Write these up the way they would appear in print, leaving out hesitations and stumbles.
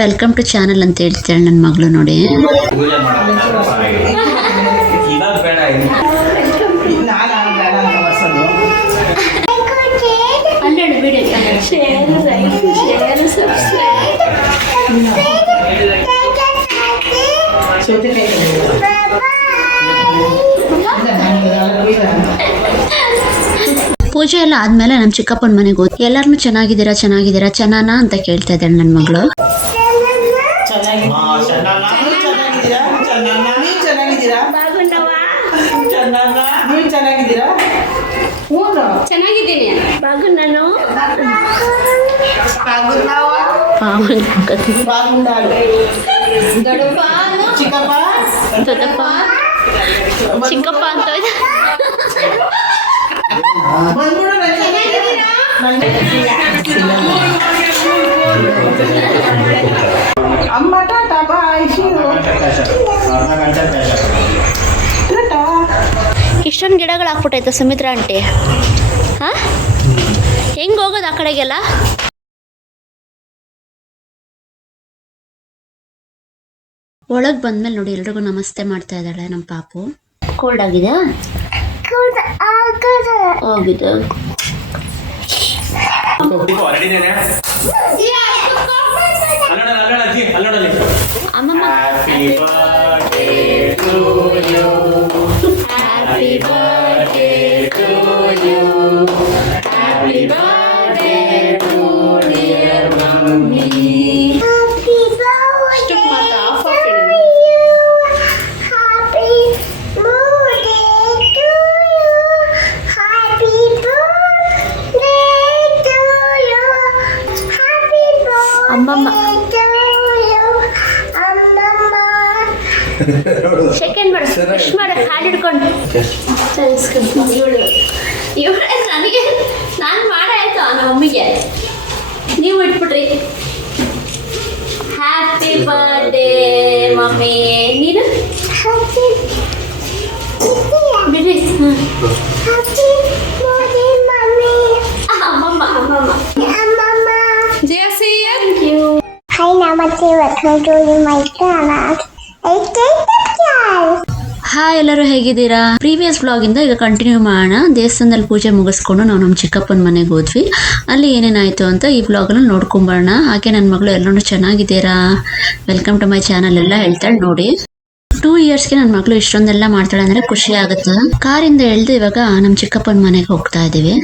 Welcome to channel ಅಂತ ಹೇಳ್ತಾಳೆ ನನ್ನ ಮಗಳು ನೋಡಿ. ಪೂಜೆ ಎಲ್ಲ ಆದ್ಮೇಲೆ ನಮ್ಮ ಚಿಕ್ಕಪ್ಪನ ಮನೆಗೆ ಹೋಗಿ ಎಲ್ಲಾರನು ಚೆನ್ನಾಗಿದ್ದೀರಾ ಚೆನ್ನಾನ ಅಂತ ಕೇಳ್ತಾ ಇದ್ದಾಳೆ ನನ್ನ ಮಗಳು. ಚೆನ್ನಾಗಿದ್ದೀನಿ ಚಿಕ್ಕಪ್ಪ ಅಂತ ಅಮ್ಮ ಟಾಟಾ ಬಾಯ್. ಇಷ್ಟೊಂದು ಗಿಡಗಳು ಹಾಕ್ಬಿಟ್ಟೈತೆ ಸುಮಿತ್ರಾ ಆಂಟಿ. ಹಾಂ ಹೆಂಗೆ ಹೋಗೋದು ಆ ಕಡೆಗೆಲ್ಲ? ಒಳಗೆ ಬಂದ್ಮೇಲೆ ನೋಡಿ ಎಲ್ರಿಗೂ ನಮಸ್ತೆ ಮಾಡ್ತಾ ಇದ್ದಾಳೆ ನಮ್ಮ ಪಾಪು. ಕೋಲ್ಡ್ ಆಗಿದೆ ಹೋಗಿದೆ. ಅಮ್ಮಮ್ಮ Happy birthday to you. Happy birthday to dear mommy. Happy birthday to you. Happy birthday to you. Happy birthday to you. Happy birthday to you. Amma. Second ಮಾಡು, ವಿಶ್ ಮಾಡು, ಹಾಲು ಹಿಡ್ಕೊಂಡು ಇವಳು ನನಗೆ ನಾನು ಮಾಡಾಯ್ತು ನಮ್ಮ ಮಮ್ಮಿಗೆ, ನೀವು ಇಟ್ಬಿಟ್ರಿ. Happy birthday mummy. ನೀನು ಬಿಡ್ರಿ. Hi, namaste, welcome to my channel. Hi, ಎಲ್ಲರೂ ಹೇಗಿದ್ದೀರಾ? ಪ್ರೀವಿಯಸ್ ವ್ಲಾಗ್ ಇಂದ ಈಗ ಕಂಟಿನ್ಯೂ ಮಾಡೋಣ. ದೇವಸ್ಥಾನದಲ್ಲಿ ಪೂಜೆ ಮುಗಿಸ್ಕೊಂಡು ನಾವು ನಮ್ಮ ಚಿಕ್ಕಪ್ಪನ ಮನೆಗೆ ಹೋದ್ವಿ. ಅಲ್ಲಿ ಏನೇನಾಯ್ತು ಅಂತ ಈ ವ್ಲಾಗಲ್ಲಿ ನೋಡ್ಕೊಂಬರೋಣ. ಹಾಗೆ ನನ್ನ ಮಗಳು ಎಲ್ಲರೂ ಚೆನ್ನಾಗಿದ್ದೀರಾ, ವೆಲ್ಕಮ್ ಟು ಮೈ ಚಾನಲ್ ಎಲ್ಲ ಹೇಳ್ತಾಳೆ ನೋಡಿ. 2 ಇಯರ್ಸ್ಗೆ ನನ್ನ ಮಗಳು ಇಷ್ಟೊಂದೆಲ್ಲ ಮಾಡ್ತಾಳೆ ಅಂದ್ರೆ ಖುಷಿ ಆಗುತ್ತೆ. ಕಾರಿಂದ ಎಳ್ದು ಇವಾಗ ನಮ್ಮ ಚಿಕ್ಕಪ್ಪನ ಮನೆಗೆ ಹೋಗ್ತಾ ಇದೀವಿ.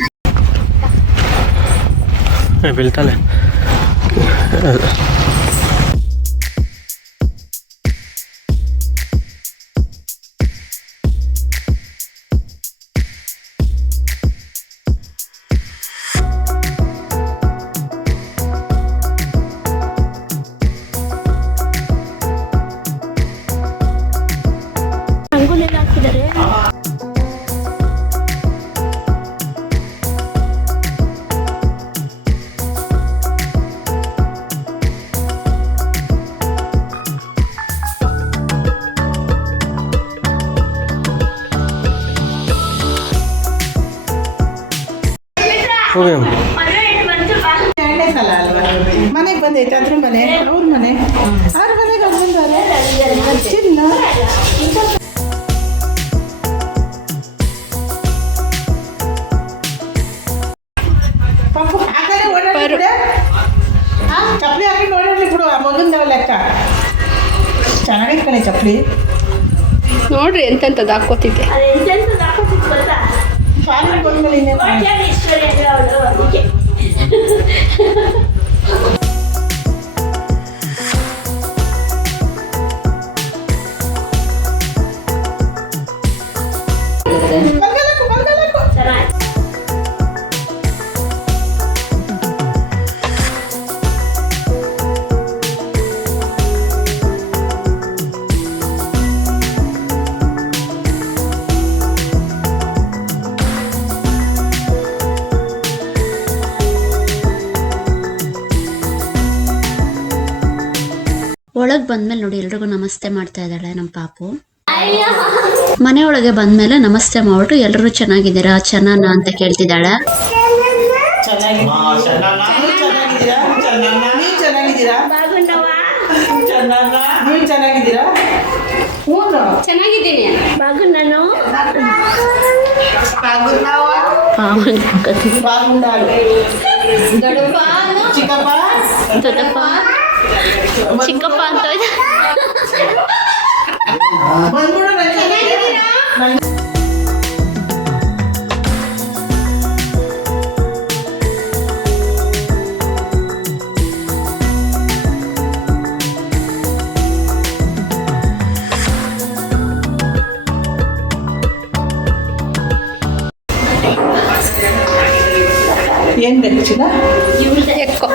ಮನೆಗೆ ಬಂದೈತೆ ಅದ್ರ ಮನೆ, ಅವ್ರ ಮನೆ, ಅವ್ರ ಮನೆಗೆ ಬಂದವ್ರೆ. ಪಾಪು ಆ ಕಡೆ ಓಡಾಡಿ ಚಪ್ಪಲಿ ಹಾಕೊಂಡು ಓಡಾಡ್ಲಿ ಬಿಡು. ಆ ಮಗಂದವ ಲೆಕ್ಕ ಚೆನ್ನಾಗೈತೆ ಕಣೆ ಚಪ್ಪಲಿ. ನೋಡ್ರಿ ಎಂತೆಂಥದ್ದು ಹಾಕೋತಿದ್ದೆ. ಶಾಲೆಗೆ ಬಂದ್ಮೇಲೆ ಒಳಗೆ ಬಂದ್ಮೇಲೆ ನೋಡಿ ಎಲ್ರಿಗೂ ನಮಸ್ತೆ ಮಾಡ್ತಾ ಇದ್ದಾಳೆ ನಮ್ಮ ಪಾಪು. ಮನೆಯೊಳಗೆ ಬಂದ್ಮೇಲೆ ನಮಸ್ತೆ ಮಾಡ್ಬಿಟ್ಟು ಎಲ್ಲರೂ ಚೆನ್ನಾಗಿದ್ದೀರಾ ಚೆನ್ನಾನ ಅಂತ ಕೇಳ್ತಿದ್ದಾಳೆ. ಚೆನ್ನಾಗಿ ನೀವು ಚೆನ್ನಾಗಿದ್ದೀರಾ? ಬಾಗುಂಡವ್ವ ನೀವು ಚೆನ್ನಾಗಿದ್ದೀರಾ? ಚೆನ್ನಾಗಿದ್ದೀನಿ ಬಾಗುಂಡನು ಬಾಗುಂಡಾಳು ಚಿಕ್ಕಪ್ಪ ದೊಡ್ಡಪ್ಪ ಚಿಕ್ಕಪ್ಪ ಅಂತ ಬಂದ್ಬಿಡು ಏನ್ ಬೇಕು ಚಿನ್ನ? ಎಕ್ಕೋ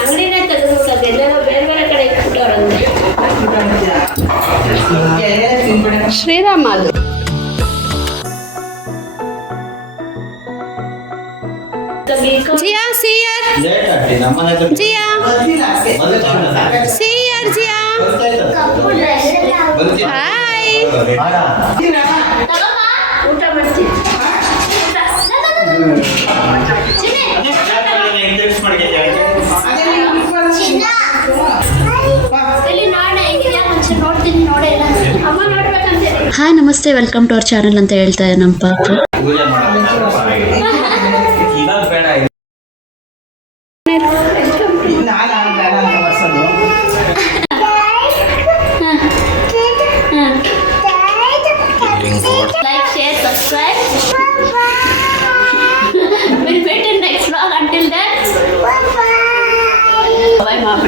ಅಂಗಡಿನೇ ತೆಗೆದುಕೊಳ್ಳೋದು ಎಲ್ಲರೂ ಬೇರೆ ಬೇರೆ ಕಡೆ ಇಟ್ಬಿಟ್ಟವ್ರಂತೆ. ಶ್ರೀರಾಮ ಅದು ಜಿಯಾ ಸಿಯರ್ ಜಿಯಾ ಸಿಯರ್ ಜಿಯಾ ಹಾಯ್ ಊಟ ಮಾಡ್ತೀನಿ. ಹಾಯ್ ನಮಸ್ತೆ, ವೆಲ್ಕಮ್ ಟು ಅವರ್ ಚಾನಲ್ ಅಂತ ಹೇಳ್ತಾ ಇದೆ ನಮ್ಮ ಪಾಪ. Like, share, subscribe. We'll meet in next vlog. Until then, bye, Mama.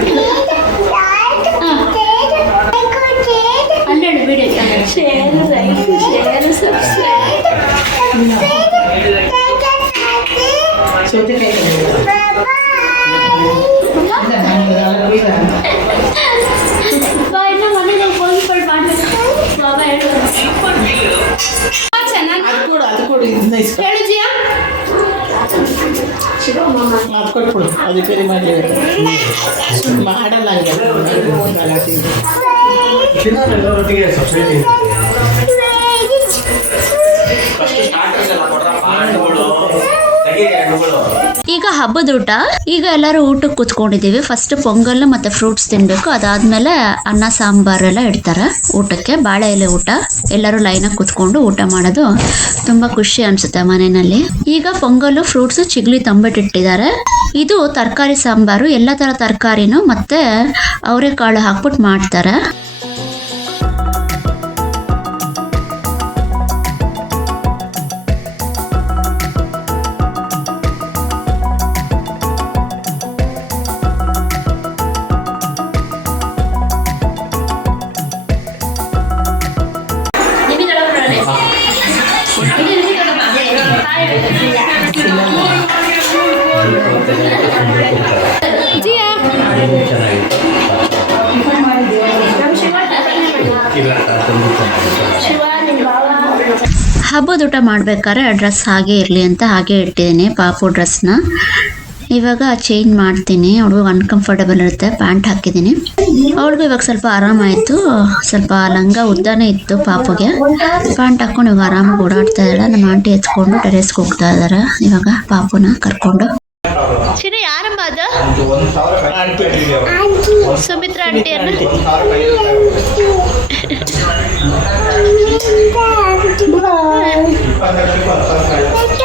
100 video. Share, like, share, subscribe. Bye. No, mane phone call ಮಾಡ್ಬೇಕು. ಬಾಬಾ ಹೇಳು. ಚೆನ್ನಾಗಿ ಅದು ಕೊಡು ಇದನ್ನ ಇಸ್ಕೊ. ಹೇಳು ಜಿಯಾ ಅದು ಕೊಟ್ಬಿಡು, ಅದು ಬೇರೆ ಮಾಡಿ ಮಾಡಲ್ಲ ಈಗ ಹಬ್ಬದ ಊಟ. ಈಗ ಎಲ್ಲರೂ ಊಟಕ್ಕೆ ಕೂತ್ಕೊಂಡಿದ್ದೀವಿ. ಫಸ್ಟ್ ಪೊಂಗಲ್ ಮತ್ತೆ ಫ್ರೂಟ್ಸ್ ತಿನ್ಬೇಕು. ಅದಾದ್ಮೇಲೆ ಅನ್ನ ಸಾಂಬಾರೆಲ್ಲ ಇಡ್ತಾರೆ ಊಟಕ್ಕೆ. ಬಾಳೆ ಎಲೆ ಊಟ. ಎಲ್ಲರೂ ಲೈನಾಗಿ ಕೂತ್ಕೊಂಡು ಊಟ ಮಾಡೋದು ತುಂಬಾ ಖುಷಿ ಅನ್ಸುತ್ತೆ ಮನೆಯಲ್ಲಿ. ಈಗ ಪೊಂಗಲ್, ಫ್ರೂಟ್ಸ್, ಚಿಗ್ಲಿ ತಂಬಿಟ್ಟಿಟ್ಟಿದ್ದಾರೆ. ಇದು ತರಕಾರಿ ಸಾಂಬಾರು. ಎಲ್ಲ ತರ ತರಕಾರಿನೂ ಮತ್ತೆ ಅವರೆಕಾಳು ಹಾಕ್ಬಿಟ್ಟು ಮಾಡ್ತಾರೆ. ಜಿಯಾ ಹಬ್ಬದ ಊಟ ಮಾಡ್ಬೇಕಾದ್ರೆ ಡ್ರೆಸ್ ಹಾಗೆ ಇರಲಿ ಅಂತ ಹಾಗೆ ಇಟ್ಟಿದ್ದೀನಿ ಪಾಪು ಡ್ರೆಸ್ನ. ಇವಾಗ ಚೇಂಜ್ ಮಾಡ್ತೀನಿ. ಅವಳಿಗೂ ಅನ್ಕಂಫರ್ಟಬಲ್ ಇರುತ್ತೆ. ಪ್ಯಾಂಟ್ ಹಾಕಿದ್ದೀನಿ. ಅವಳಿಗೂ ಇವಾಗ ಸ್ವಲ್ಪ ಆರಾಮಾಯಿತು. ಸ್ವಲ್ಪ ಲಂಗ ಉದ್ದಾನೇ ಇತ್ತು ಪಾಪುಗೆ. ಪ್ಯಾಂಟ್ ಹಾಕ್ಕೊಂಡು ಇವಾಗ ಆರಾಮಾಗಿ ಓಡಾಡ್ತಾ ಇದ್ದಾಳೆ. ನಮ್ಮ ಆಂಟಿ ಎತ್ಕೊಂಡು ಟೆರೇಸ್ಗೆ ಹೋಗ್ತಾ ಇದ್ದಾರೆ ಇವಾಗ ಪಾಪುನ ಕರ್ಕೊಂಡು. ಚಿನ್ನ ಯಾರಮ್ಮ ಅದು? ಸುಮಿತ್ರಾ ಆಂಟಿಯನ್ನು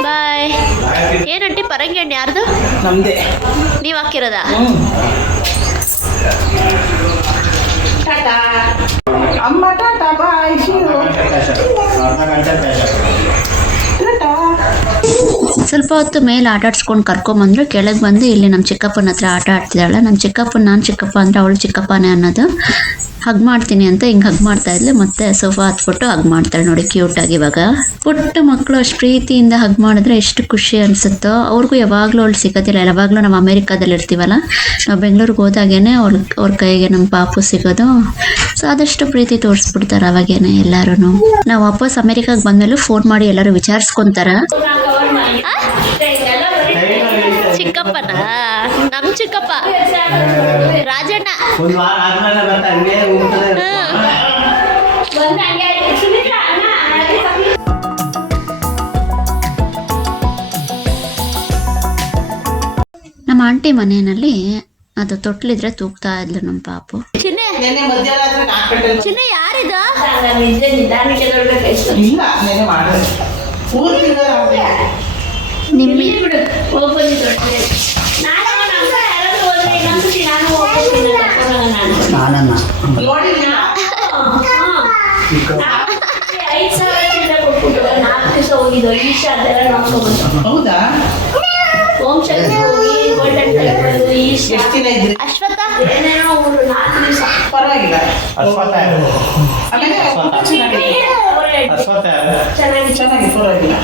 ಬಾಯ್. ಏನಂಟಿ ಪರಂಗಿ ಹಣ್ಣು ಯಾರ್ದು? ನಮ್ದೇ. ನೀವು ಹಾಕಿರೋದಾ? ಟಾಟಾ ಅಮ್ಮ, ಟಾಟಾ ಬಾಯ್ ಶಿವು. ಟಾಟಾ. ಸ್ವಲ್ಪ ಹೊತ್ತು ಮೇಲೆ ಆಟ ಆಡ್ಸ್ಕೊಂಡು ಕರ್ಕೊಂಬಂದ್ರು. ಕೆಳಗೆ ಬಂದು ಇಲ್ಲಿ ನಮ್ಮ ಚಿಕ್ಕಪ್ಪನ ಹತ್ರ ಆಟ ಆಡ್ತಿದ್ದಾಳೆ. ನಮ್ಮ ಚಿಕ್ಕಪ್ಪನ ನಾನು ಚಿಕ್ಕಪ್ಪ ಅಂದರೆ ಅವಳು ಚಿಕ್ಕಪ್ಪನೇ ಅನ್ನೋದು. ಹಗ್ ಮಾಡ್ತೀನಿ ಅಂತ ಹಿಂಗೆ ಹಗ್ ಮಾಡ್ತಾ ಇದ್ಲು. ಮತ್ತೆ ಸೋಫಾ ಹತ್ಬಿಟ್ಟು ಹಗ್ ಮಾಡ್ತಾಳೆ ನೋಡಿ, ಕ್ಯೂಟಾಗಿ. ಇವಾಗ ಪುಟ್ಟ ಮಕ್ಕಳು ಅಷ್ಟು ಪ್ರೀತಿಯಿಂದ ಹಗ್ ಮಾಡಿದ್ರೆ ಎಷ್ಟು ಖುಷಿ ಅನಿಸುತ್ತೋ. ಅವ್ರಿಗೂ ಯಾವಾಗಲೂ ಅವಳು ಸಿಗೋದಿಲ್ಲ. ಯಾವಾಗಲೂ ನಾವು ಅಮೇರಿಕಾದಲ್ಲಿ ಇರ್ತೀವಲ್ಲ, ನಾವು ಬೆಂಗಳೂರಿಗೆ ಹೋದಾಗೇನೆ ಅವ್ರ ಕೈಗೆ ನಮ್ಮ ಪಾಪು ಸಿಗೋದು. ಸೊ ಆದಷ್ಟು ಪ್ರೀತಿ ತೋರಿಸ್ಬಿಡ್ತಾರೆ ಅವಾಗೇನೆ ಎಲ್ಲರೂ. ನಾವು ವಾಪಸ್ ಅಮೇರಿಕಾಗೆ ಬಂದ್ಮೇಲೆ ಫೋನ್ ಮಾಡಿ ಎಲ್ಲರೂ ವಿಚಾರಿಸ್ಕೊಂತಾರ. ಚಿಕ್ಕಪ್ಪನ ನಮ್ಮ ಚಿಕ್ಕಪ್ಪ ರಾಜಣ್ಣ. ನಮ್ಮ ಆಂಟಿ ಮನೆಯಲ್ಲಿ ಅದು ತೊಟ್ಲಿದ್ರೆ ತೂಗ್ತಾ ಇದ್ಲು ನಮ್ಮ ಪಾಪು. ಚಿನ್ನೆ ನೆನ್ನೆ ಮಧ್ಯರಾತ್ರಿ ಹಾಸ್ಪಿಟಲ್ ಚಿನ್ನೆ ಯಾರಿದ ಇಲ್ಲ ನೆನ್ನೆ ಮಾಡೋದು 3 ತಿಂಗಳು ನಿಮ್ಮೆ ನೋಡಿಲ್ಲ ಹೌದಾ ಎಷ್ಟು ದಿನ ಇದ್ರಿ ಅಶ್ವಥ ಪರವಾಗಿಲ್ಲ ಆಮೇಲೆ ಚೆನ್ನಾಗಿ ಪರವಾಗಿಲ್ಲ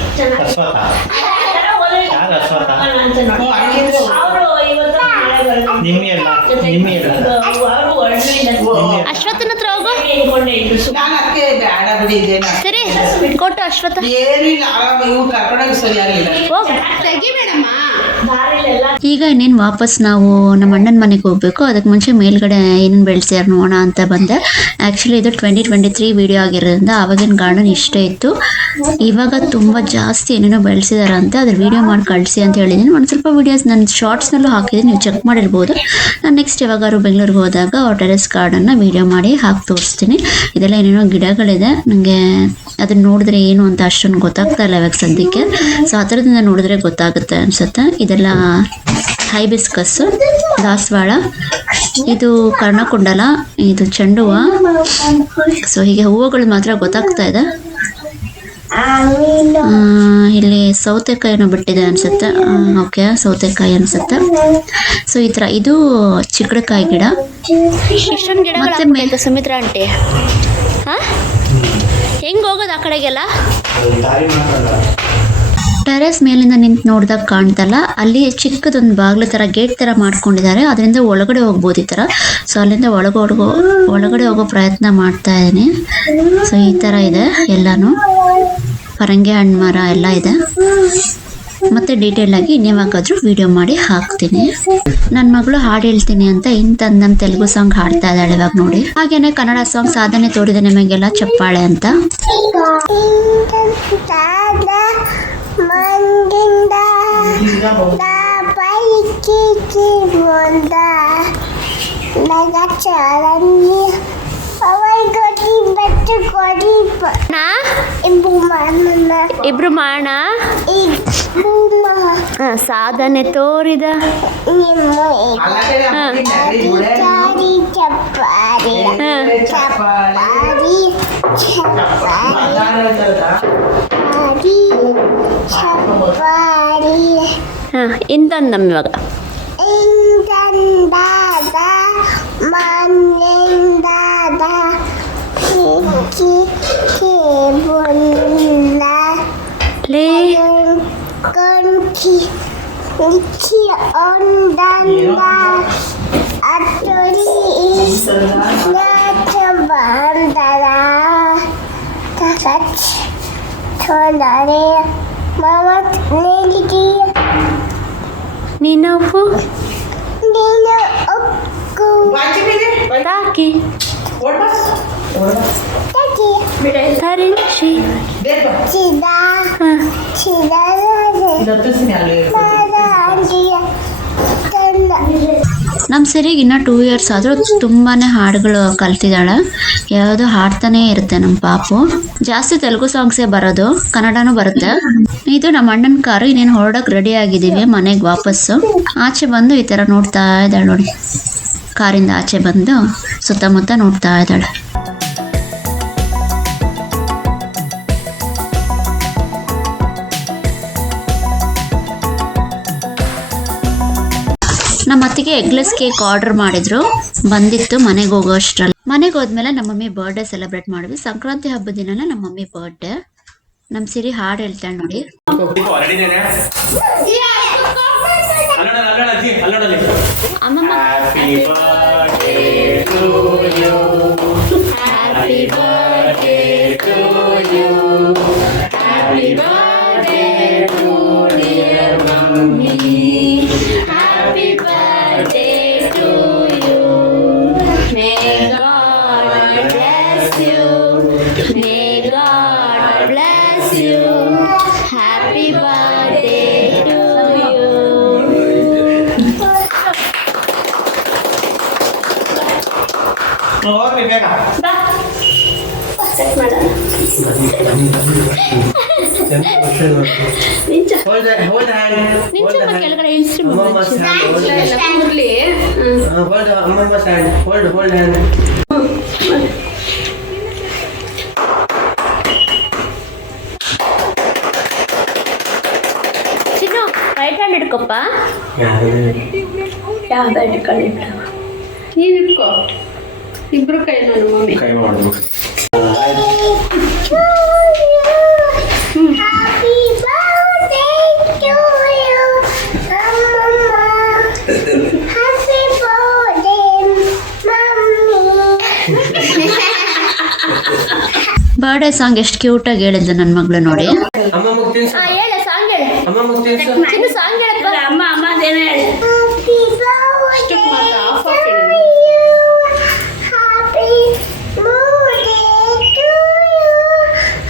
ಅಶ್ವಥನ ಹತ್ರ ಹೋಗು. ನಾನು ಅದಕ್ಕೆ ಬೇಡ ಬಿಡಿ ಇದೇನ ಸರಿ ಕೊಟ್ಟು ಅಶ್ವಥ ಏನಿಲ್ಲ ಇವು ಕರ್ಕೊಂಡೋಗಿ ಸರಿ ಆಗಲಿಲ್ಲ ಹೋಗು ತೆಗಿಬೇಡಮ್ಮ. ಈಗ ಇನ್ನೇನು ವಾಪಸ್ ನಾವು ನಮ್ಮ ಅಣ್ಣನ ಮನೆಗೆ ಹೋಗಬೇಕು. ಅದಕ್ಕೆ ಮುಂಚೆ ಮೇಲ್ಗಡೆ ಏನೇನು ಬೆಳೆಸ್ಯಾರ ನೋಡೋಣ ಅಂತ ಬಂದೆ. ಆ್ಯಕ್ಚುಲಿ ಇದು 2023 ವಿಡಿಯೋ ಆಗಿರೋದ್ರಿಂದ ಆವಾಗಿನ ಗಾರ್ಡನ್ ಇಷ್ಟೇ ಇತ್ತು. ಇವಾಗ ತುಂಬ ಜಾಸ್ತಿ ಏನೇನೋ ಬೆಳೆಸಿದಾರಂತೆ. ಅದ್ರ ವಿಡಿಯೋ ಮಾಡಿ ಕಳಿಸಿ ಅಂತ ಹೇಳಿದ್ದೀನಿ. ಒಂದು ಸ್ವಲ್ಪ ವೀಡಿಯೋಸ್ ನಾನು ಶಾರ್ಟ್ಸ್ನಲ್ಲೂ ಹಾಕಿದ್ದೀನಿ, ನೀವು ಚೆಕ್ ಮಾಡಿರ್ಬೋದು. ನಾನು ನೆಕ್ಸ್ಟ್ ಯಾವಾಗಾದ್ರು ಬೆಂಗಳೂರಿಗೆ ಹೋದಾಗ ಟೆರೆಸ್ ಗಾರ್ಡನ್ನ ವಿಡಿಯೋ ಮಾಡಿ ಹಾಕಿ ತೋರಿಸ್ತೀನಿ. ಇದೆಲ್ಲ ಏನೇನೋ ಗಿಡಗಳಿದೆ. ನನಗೆ ಅದನ್ನ ನೋಡಿದ್ರೆ ಏನು ಅಂತ ಅಷ್ಟೊಂದು ಗೊತ್ತಾಗ್ತಾ ಇಲ್ಲ ಇವಾಗ ಸದ್ಯಕ್ಕೆ. ಸೊ ಆ ಥರದಿಂದ ನೋಡಿದ್ರೆ ಗೊತ್ತಾಗುತ್ತೆ ಅನಿಸುತ್ತೆ. ಇದೆಲ್ಲ ಹೈಬಿಸ್ಕಸ್, ದಾಸವಾಳ, ಇದು ಕರ್ಣಕುಂಡಲ, ಇದು ಚೆಂಡು ಹೂವು. ಸೊ ಹೀಗೆ ಹೂವುಗಳು ಮಾತ್ರ ಗೊತ್ತಾಗ್ತಾ ಇದೆ. ಇಲ್ಲಿ ಸೌತೆಕಾಯಿನೂ ಬಿಟ್ಟಿದೆ ಅನಿಸುತ್ತೆ. ಓಕೆ, ಸೌತೆಕಾಯಿ ಅನಿಸುತ್ತೆ. ಸೊ ಈ ಥರ ಇದು ಚಿಕ್ಕಡಕಾಯಿ ಗಿಡ. ಇಷ್ಟೊಂದು ಗಿಡಗಳು ಸುಮಿತ್ರಾ ಆಂಟಿ. ಹಾಂ ಹೆಂಗೆ ಹೋಗೋದು ಆ ಕಡೆಗೆಲ್ಲ? ಟೆರೆಸ್ ಮೇಲಿಂದ ನಿಂತು ನೋಡಿದಾಗ ಕಾಣ್ತಲ್ಲ, ಅಲ್ಲಿ ಚಿಕ್ಕದೊಂದು ಬಾಗಿಲು ಥರ ಗೇಟ್ ಥರ ಮಾಡ್ಕೊಂಡಿದ್ದಾರೆ. ಅದರಿಂದ ಒಳಗಡೆ ಹೋಗ್ಬೋದು ಈ ಥರ. ಸೊ ಅಲ್ಲಿಂದ ಒಳಗಡೆ ಹೋಗೋ ಪ್ರಯತ್ನ ಮಾಡ್ತಾ ಇದ್ದೀನಿ. ಸೊ ಈ ಥರ ಇದೆ ಎಲ್ಲನೂ. ಪರಂಗಿ ಹಣ್ಣು ಮರ ಎಲ್ಲ ಇದೆ. ಮತ್ತೆ ಡೀಟೇಲ್ ಆಗಿ ಇನ್ಯಾವಾಗಾದ್ರೂ ವಿಡಿಯೋ ಮಾಡಿ ಹಾಕ್ತೀನಿ. ನನ್ನ ಮಗಳು ಹಾಡು ಹೇಳ್ತೀನಿ ಅಂತ ಇಂತಂದಂ ತೆಲುಗು ಸಾಂಗ್ ಹಾಡ್ತಾ ಇದ್ದಾಳೆ ಇವಾಗ ನೋಡಿ. ಹಾಗೇನೆ ಕನ್ನಡ ಸಾಂಗ್ ಸಾಧನೆ ತೋರಿದೆ ನಿಮಗೆಲ್ಲ ಚಪ್ಪಾಳೆ ಅಂತ. ಇಬ್ರು ಮಾಡ ಸಾಧನೆ ತೋರಿದ ಇಂತಂದಮ್ ಇವಾಗ ಲೇ ನೀನಪ್ಪು ತಾಕಿ ತರಿಂಚಿ ನಮ್ಮ ಸರಿಗೆ ಇನ್ನೂ 2 ಇಯರ್ಸ್ ಆದರೂ ತುಂಬಾ ಹಾಡುಗಳು ಕಲ್ತಿದ್ದಾಳೆ. ಯಾವುದೋ ಹಾಡ್ತಾನೇ ಇರುತ್ತೆ ನಮ್ಮ ಪಾಪು. ಜಾಸ್ತಿ ತೆಲುಗು ಸಾಂಗ್ಸೇ ಬರೋದು, ಕನ್ನಡನೂ ಬರುತ್ತೆ. ಇದು ನಮ್ಮ ಅಣ್ಣನ ಕಾರು. ಇನ್ನೇನು ಹೊರಡೋಕೆ ರೆಡಿ ಆಗಿದ್ದೀವಿ ಮನೆಗೆ ವಾಪಸ್ಸು. ಆಚೆ ಬಂದು ಈ ಥರ ನೋಡ್ತಾ ಇದ್ದಾಳೆ ನೋಡಿ. ಕಾರಿಂದ ಆಚೆ ಬಂದು ಸುತ್ತಮುತ್ತ ನೋಡ್ತಾ ಇದ್ದಾಳೆ. ನಮ್ಮ ಅತ್ತಿಗೆ ಎಗ್ಲೆಸ್ ಕೇಕ್ ಆರ್ಡರ್ ಮಾಡಿದ್ರು, ಬಂದಿತ್ತು ಮನೆಗೆ ಹೋಗೋ ಅಷ್ಟರಲ್ಲಿ. ಮನೆಗೆ ಹೋದ್ಮೇಲೆ ನಮ್ಮ ಮಮ್ಮಿ ಬರ್ಡೇ ಸೆಲೆಬ್ರೇಟ್ ಮಾಡಿದ್ವಿ. ಸಂಕ್ರಾಂತಿ ಹಬ್ಬದ ದಿನನೇ ನಮ್ಮ ಮಮ್ಮಿ ಬರ್ಡೇ. ನಮ್ಮ ಸಿರಿ ಹಾಡು ಹೇಳ್ತಾಳೆ ನೋಡಿ. ಅಮ್ಮಮ್ಮ bless you. May God bless you. Happy birthday to you. ಹೋಗ್ರಿ ಬೇಗ. Set ಮಾಡೋಣ. Hold the hand. ನಿಂಚಮ್ಮ ಕೆಳಗಡೆ ಇಳಿಸ್ರು Amma's hand. Hold Amma's hand. Hold hand. ಚಿನ್ನು ರೈಟ್ ಹ್ಯಾಂಡ್ ಹಿಡ್ಕೊಪ್ಪ. ಯಾವ್ದು ಹಿಡ್ಕೊಳ್ಳಿ ನೀನು ಹಿಡ್ಕೊ. ಇಬ್ರು ಕೈ ನಾನು ಮಮ್ಮಿ. ಕೈ ಮಾಡು. Happy birthday to you, Mama. Happy birthday, Mommy. Birthday song ಎಷ್ಟು ಕ್ಯೂಟಾಗಿ ಹೇಳಿದ್ಲು ನನ್ನ ಮಗಳು ನೋಡಿ. ಅಮ್ಮಮ್ಮಗೆ ತಿನ್ಸು. ಹೇಳ ಸಾಂಗ್ ಹೇಳ. ಅಮ್ಮಮ್ಮಗೆ ತಿನ್ಸು. ಚಿನ್ನು ಸಾಂಗ್ ಹೇಳಪ್ಪ. ಅಮ್ಮ ಅದೇನೇ ಹೇಳಿ. Happy birthday to you. Happy birthday to you.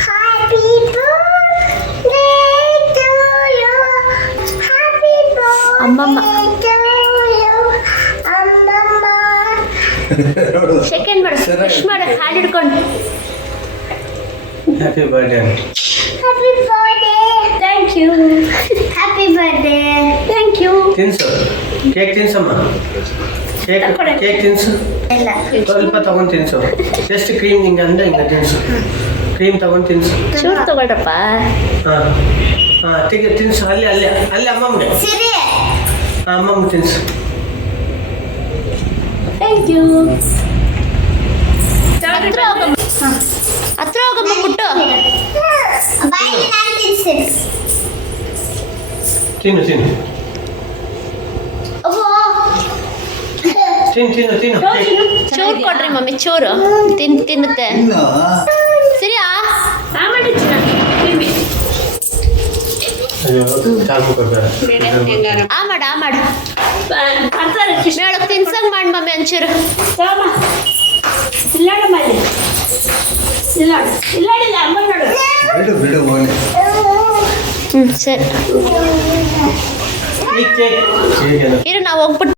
Happy birthday to you. Happy ಅಮ್ಮಮ್ಮ. birthday to you, Ammamma. Second ಮಾಡು ವಿಶ್ ಮಾಡು ಹಾಲು ಹಿಡ್ಕೊಂಡು. Happy birthday. Happy birthday. Thank you. Happy birthday. Thank you. ತಿನ್ಸು. ಕೇಕ್ ತಿನ್ಸಮ್ಮ. ತಗೊಳ್ಳಿ. ಕೇಕ್ ತಿನ್ಸು. ಇಲ್ಲ. ಸ್ವಲ್ಪ ತಗೊಂಡು ತಿನ್ಸು. ಎಷ್ಟು ಕ್ರೀಮ್ ಹಿಂಗೆ ಅಂದ್ರೆ ಹಿಂಗೆ ತಿನ್ಸು. ಕ್ರೀಮ್ ತಗೊಂಡು ತಿನ್ಸು. ಚೂರು ತಗೊಳ್ರಪ್ಪ. ಹಾಂ ತಿನ್ಸು. ಅಲ್ಲಿ ಅಮ್ಮಮ್ಮಗೆ. ಸಿರಿ. ಅಮ್ಮಮ್ಗೆ ತಿನ್ಸು. Thank you. ಹತ್ರ ಹೋಗಮ್ಮ ಪುಟ್ಟು. ಬಾಯಿಗೆ ನಾನು ತಿನ್ನಿಸ್ತೀನಿ. ತಿನ್ನು. ಅವ್ವ. ತಿನ್ನು. ಚೂರು ಕೊಡ್ರಿ ಮಮ್ಮಿ ಚೂರು ತಿನ್ನುತ್ತೆ. ಸರಿಯಾ ಅಯ್ಯೋ ಚಾಕು ಕೊಡ್ಬೇಡ. ಆ ಮಾಡು ಮೇಡಕ್ ತಿನ್ಸಂಗ್ ಮಾಡಿ ಮಮ್ಮಿ ಒಂಚೂರು. ಸರಿ ಇರು ನಾವು ಹೋಗ್ಬಿಟ್ಟು.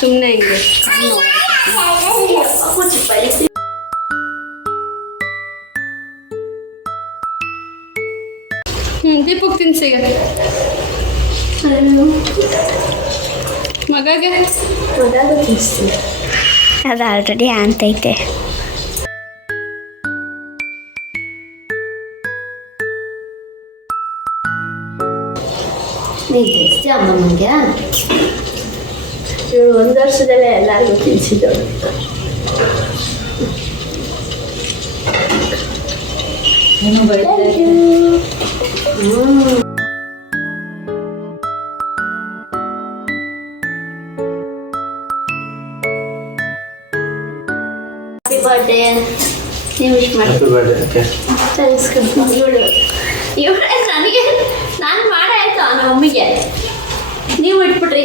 ಸುಮ್ಮನೆ ಹಿಂಗೆ ದೀಪಕ್ ತಿನ್ಸಿಗ ಮಗಗೆ ತಿನ್ಸ್ತೀನಿ. ಅದು ಆಲ್ರೆಡಿ ಅಂತೈತೆ. ನೀನು ತಿನ್ಸ್ತೀಯ ಅಮ್ಮನಿಗೆ? ಇವಳು 1 ವರ್ಷದಲ್ಲೇ ಎಲ್ಲರಿಗೂ ತಿನ್ಸಿದ್ದವಳು. Happy birthday. ನೀವು ವಿಶ್ ಮಾಡಿ ಇವಳು ನನಗೆ ನಾನು ಮಾಡಾಯ್ತು ನಮ್ಮ ಮಮ್ಮಿಗೆ ನೀವು ಇಟ್ಬಿಟ್ರಿ.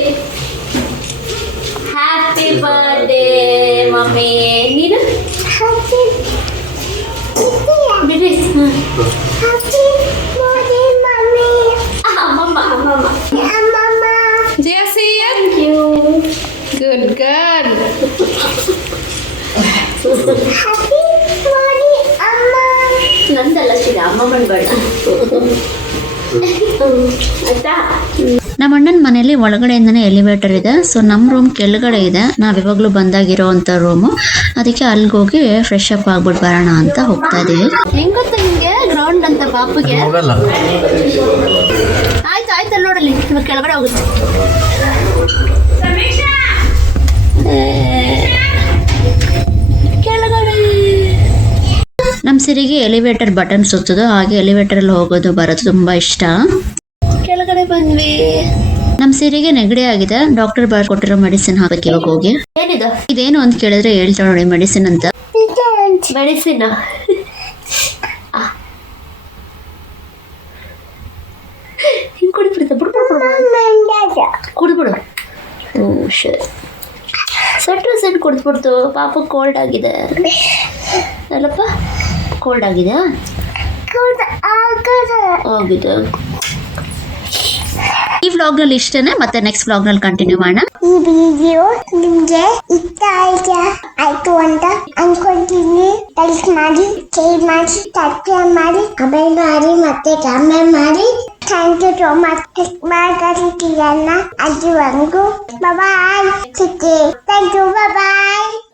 Happy birthday mummy. ನೀನು ಬಿಡ್ರಿ. ಅಮ್ಮಮ್ಮ ಥ್ಯಾಂಕ್ ಯು. Good girl. ನಂದಲ್ಲ ಶಿವ ಅಮ್ಮಮ್ಮನ ಬೇಡ ಆಯ್ತಾ. ನಮ್ಮ ಅಣ್ಣನ ಮನೇಲಿ ಒಳಗಡೆಯಿಂದನೇ ಎಲಿವೇಟರ್ ಇದೆ. ಸೊ ನಮ್ಮ ರೂಮ್ ಕೆಳಗಡೆ ಇದೆ, ನಾವು ಇವಾಗಲೂ ಬಂದಾಗಿರೋ ಅಂಥ ರೂಮು. ಅದಕ್ಕೆ ಅಲ್ಲಿಗೆ ಹೋಗಿ ಫ್ರೆಶ್ ಅಪ್ ಆಗ್ಬಿಟ್ಟು ಬರೋಣ ಅಂತ ಹೋಗ್ತಾ ಇದೀವಿ. ಹೆಂಗ್ ಗೊತ್ತಾ ನಿಮ್ಗೆ ಗ್ರೌಂಡ್ ಅಂತ ಪಾಪುಗೆ? ಆಯ್ತು ನೋಡಲಿ ಇವಾಗ ಕೆಳಗಡೆ ಹೋಗುತ್ತೆ. ಸಿರಿಗೆ ಎಲಿವೇಟರ್ ಬಟನ್ ಸುತ್ತೋದು ಹಾಗೆ ಎಲಿವೇಟರ್ ಅಲ್ಲಿ ಹೋಗೋದು ಬರೋದು ತುಂಬಾ ಇಷ್ಟ. ಕೆಳಗಡೆ ಬಂದ್ವಿ. ನಮ್ ಸಿರಿಗೆ ನೆಗಡಿ ಆಗಿದೆ, ಡಾಕ್ಟರ್ ಬರ್ಕೊಟ್ಟಿರೋ ಮೆಡಿಸಿನ್ ಹಾಕಕ್ಕೆ ಇವಾಗ ಹೋಗಿ. ಏನಿದೆ ಇದೇನು ಅಂತ ಕೇಳಿದ್ರೆ ಹೇಳ್ತಾಳೆ ನೋಡಿ ಮೆಡಿಸಿನ್ ಅಂತ. ಮೆಡಿಸಿನ್ ಹಿಂಗ್ ಕುಡಿಬಿಡ್ತ ಕುಡಿಬಿಡು. ಸರಿ ಸೆಟ್ ಕುಡಿದ್ಬಿಡ್ತು. ಪಾಪ ಕೋಲ್ಡ್ ಆಗಿದೆ ಅಲ್ಲಪ್ಪ, ಕೋಲ್ಡ್ ಆಗಿದೆ ಆಗಿದೆ. ಈ ವ್ಲಾಗ್ ನಲ್ಲಿ ಇಷ್ಟನೇ, ಮತ್ತೆ ನೆಕ್ಸ್ಟ್ ವ್ಲಾಗ್ ನಲ್ಲಿ ಕಂಟಿನ್ಯೂ ಮಾಡೋಣ. ಈ ವಿಡಿಯೋ ನಿಮ್ಗೆ ಇಷ್ಟ ಆಯ್ತು ಅಂತ ಅನ್ಕೊಂತೀನಿ. ಲೈಕ್ ಮಾಡಿ, ಶೇರ್ ಮಾಡಿ, ಸಬ್ಸ್ಕ್ರೈಬ್ ಮಾಡಿ, ಕಮೆಂಟ್ ಮಾಡಿ, ಮತ್ತೆ ಕಮೆಂಟ್ ಮಾಡಿ. ಥ್ಯಾಂಕ್ ಯು ಸೋ ಮಚ್ ಮಾತಾಡ್ತಿರಲ್ಲ. ಅಲ್ಲಿವರೆಗೂ ಬಾಯ್. Thank you, bye.